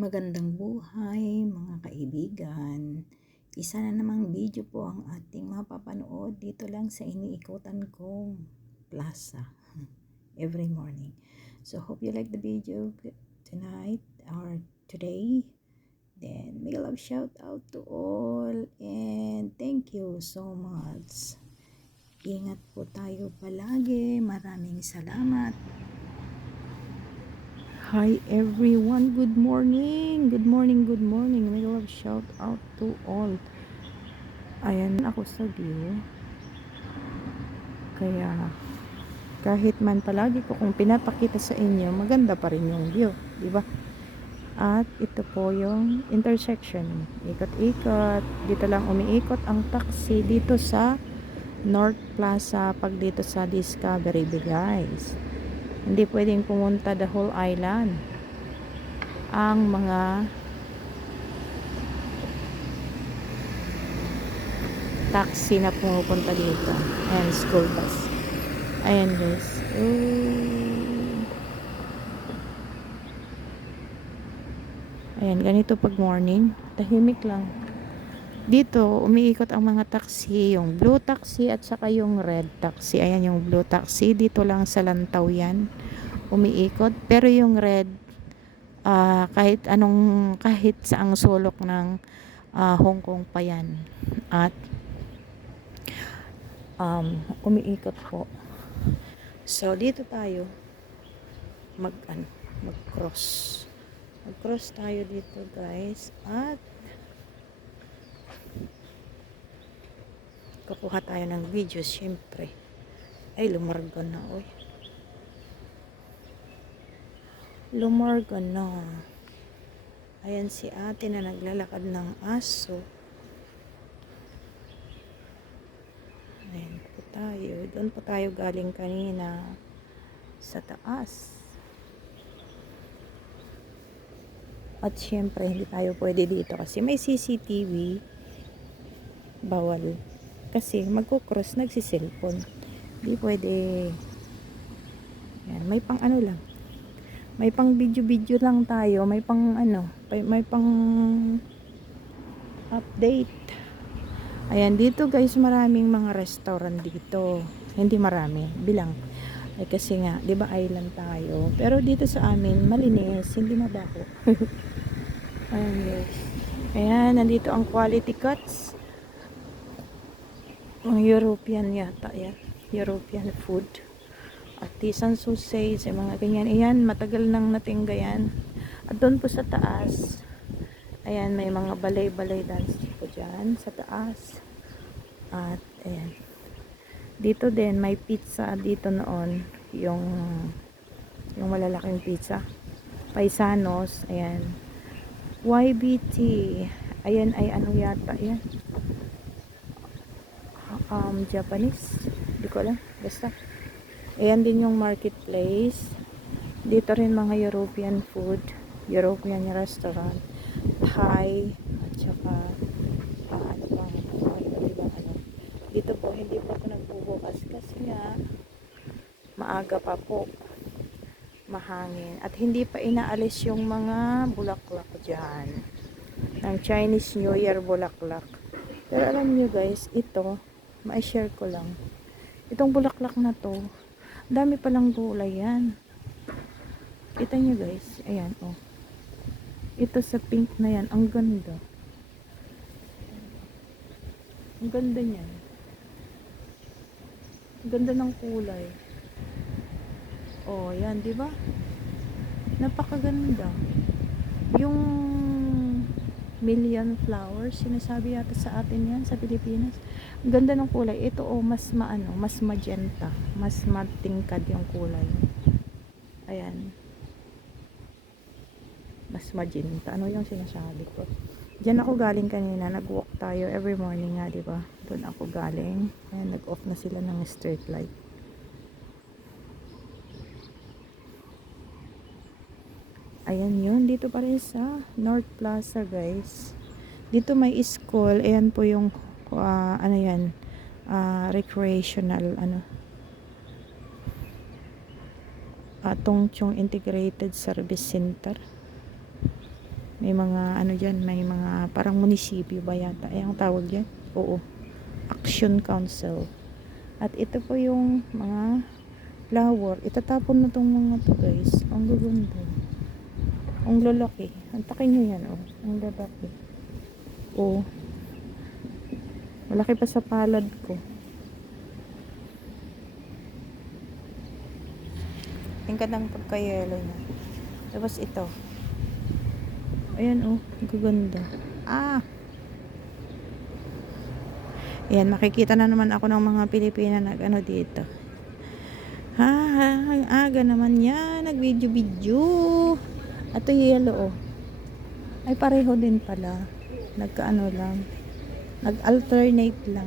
Magandang buhay mga kaibigan. Isa na namang video po ang ating mapapanood dito lang sa iniikutan kong plaza every morning. So hope you like the video tonight or today. Then make a love shout out to all and thank you so much. Ingat po tayo palagi. Maraming salamat. Hi everyone, good morning. Good morning, good morning. May love shout out to all. Ayan ako sa view. Kaya kahit man palagi ko kung pinapakita sa inyo, maganda pa rin yung view, di ba? At ito po yung intersection. Ikot-ikot. Dito lang umiikot ang taxi dito sa North Plaza pag dito sa Discovery Bay, guys. Hindi pwedeng pumunta the whole island ang mga taxi na pumupunta dito. Ayan, school bus. Ayan, guys. Ayan, ganito pag morning. Tahimik lang. Dito, umiikot ang mga taxi. Yung blue taxi at saka yung red taxi. Ayan yung blue taxi. Dito lang sa Lantaw yan. Umiikot. Pero yung red, kahit saang sulok ng Hong Kong pa yan. At umiikot po. So dito tayo mag-cross tayo dito, guys, at kukuha tayo ng video. Syempre ay lumargan na, oy, lumargan na. Ayan si ate na naglalakad ng aso. Ayan po tayo. Doon po tayo galing kanina sa taas. At syempre hindi tayo pwede dito kasi may CCTV. Bawal. Kasi magkukross nagsiselfon. Hindi pwede. Ayan, may pang ano lang. May pang video lang tayo. May pang may pang update. Ayan, dito guys, maraming mga restaurant dito. Hindi marami, bilang. Ay kasi nga, 'di ba island tayo. Pero dito sa amin malinis, hindi mabaho. Ayan guys. Ayan, nandito ang quality cuts. Ang European yata yan. European food. Artisan sausage, mga ganyan. Ayan, matagal nang natingga yan. At doon po sa taas, ayan, may mga balay-balay dance po dyan sa taas. At ayan, dito din may pizza dito noon, yung malalaking pizza, Paisanos. Ayan, YBT. Ayan ay ano yata yan, Japanese, di ko alam, basta. Ayan din yung marketplace. Dito rin mga European food, European restaurant, Thai, at saka dito po hindi po ako nagbubukas kasi nga maaga pa po, mahangin, at hindi pa inaalis yung mga bulaklak dyan ng Chinese New Year bulaklak. Pero alam nyo guys, ito ma-share ko lang, itong bulaklak na to, dami palang gulay yan. Kita nyo guys, ayan, oh, ito sa pink na yan, ang ganda, ang ganda niyan. Ganda ng kulay. Oh, yan, 'di ba? Napakaganda. Yung million flowers, sinasabi yata sa atin 'yan sa Pilipinas. Ang ganda ng kulay. Ito oh, mas mas magenta, mas matingkad yung kulay. Ayan. Mas magenta. Ano yung sinasabi ko? Diyan ako galing kanina, nag-walk tayo every morning nga, 'di ba? Doon ako galing. Ayan, nag-off na sila ng street light. Ayan yun, dito pa rin sa North Plaza, guys. Dito may school. Ayan po yung ano yan, recreational Tongchong Integrated Service Center. May mga ano dyan, may mga parang munisipyo ba yata. Ay, ang tawag dyan? Oo. Action Council. At ito po yung mga flower. Itatapon na tong mga to guys. Ang gaganda. Ang lalaki. Antakin nyo yan oh. Ang lalaki. Oh. Malaki pa sa palad ko. Ang gandang pagka-yellow na. Tapos ito. Ayan oh. Ang gaganda. Ah. Ayan, makikita na naman ako ng mga Pilipina nag-ano dito. Ang aga naman yan. Nag-video-video. At ito yellow, oh. Ay, pareho din pala. Nagkaano lang. Nag-alternate lang.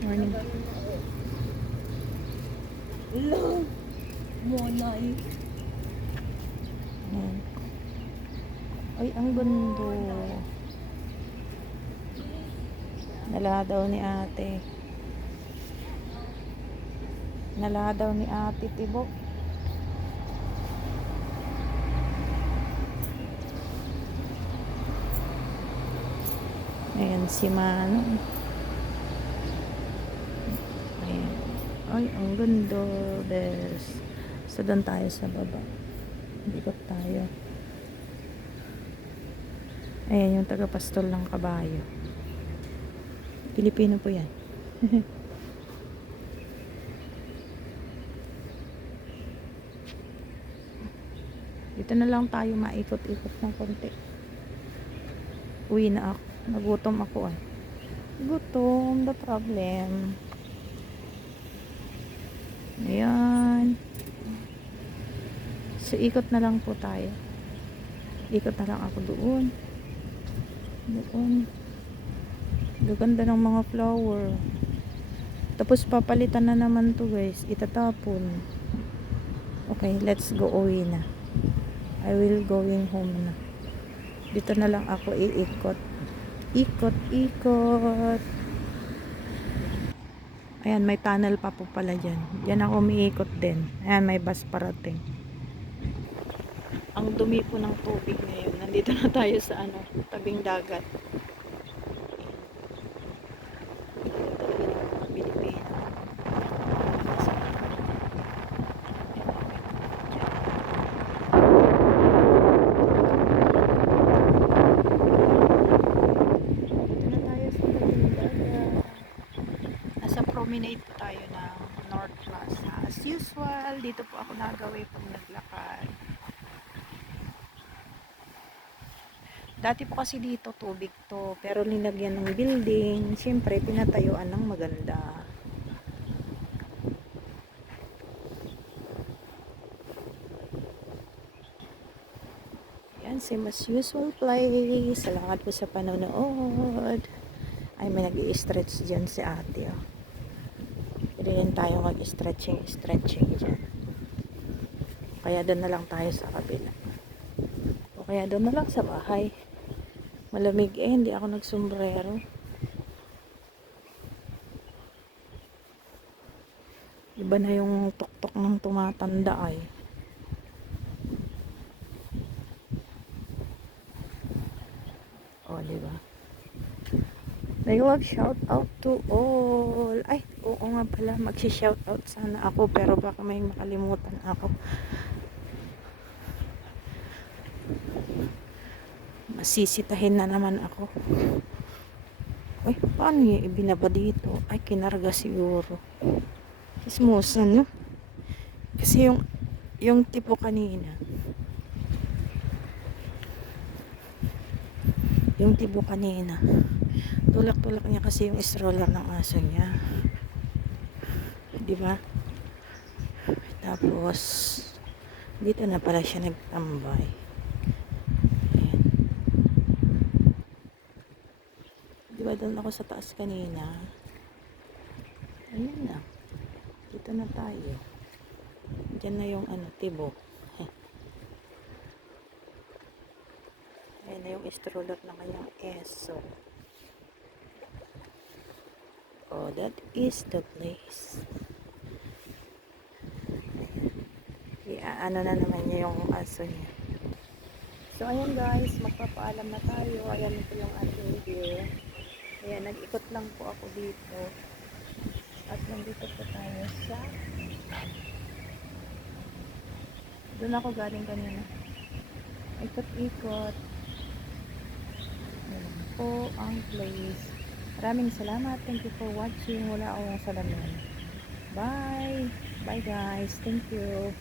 Morning. Hello. Monay. Ayan. Ay, ang ganda. Nala daw ni ate. Nala daw ni ate Tibok. Ayan si Manong. Ayan. Ay, ang ganda. Bes. So, doon tayo sa baba. Ikot tayo. Ayan yung tagapastol ng kabayo. Pilipino po yan. Dito na lang tayo maikot-ikot ng konti. Uwi na ako. Nagutom ako ah. Gutom, the problem. Ayan. So, ikot na lang po tayo. Ikot na lang ako doon. Doon. Ganda ng mga flower. Tapos papalitan na naman to guys. Itatapon. Okay, let's go away na. I will going home na. Dito na lang ako iikot. Ikot, ikot. Ayan, may tunnel pa po pala dyan. Diyan ako umiikot din. Ayan, may bus parating. Ang dumi po ng tubig ngayon. Nandito na tayo sa ano, tabing dagat. Promenade po tayo ng North Plaza. As usual, dito po ako nagawin pag naglakad. Dati po kasi dito tubig to, pero linagyan ng building. Siyempre, pinatayuan ng maganda. Yan, same as usual place. Salamat po sa panonood. Ay, may nag-i-stretch dyan si ate. Oh. Pwede rin tayo mag-stretching dyan. Kaya doon na lang tayo sa kabila. O kaya doon na lang sa bahay. Malamig eh, hindi ako nagsombrero. Iba na yung tuktok ng tumatanda ay. O, diba? Naiwag shout out to all. Ay, oo nga pala. Magsi-shout out sana ako. Pero baka may makalimutan ako. Masisitahin na naman ako. Ay, paano yung ibinaba dito? Ay, kinarga siguro. Kismosa, no? Kasi yung tipo kanina. Yung tipo kanina. Tulak-tulak niya kasi yung stroller ng aso niya. Diba? Tapos, dito na pala siya nagtambay. Ayan. Diba doon ako sa taas kanina? Ayan na. Dito na tayo. Diyan na yung ano, tibo. Ayan na yung stroller ng kanyang eso. Oh, that is the place. Ayan. Ano na naman niya yung aso niya. So, ayan guys, magpapaalam na tayo. Ayan ito yung ating view. Ayan, nag-ikot lang po ako dito. At nandito po tayo sa... Doon ako galing kanina. Ikot-ikot. Ayan po ang place. Maraming salamat. Thank you for watching. Wala akong salamin. Bye! Bye guys. Thank you.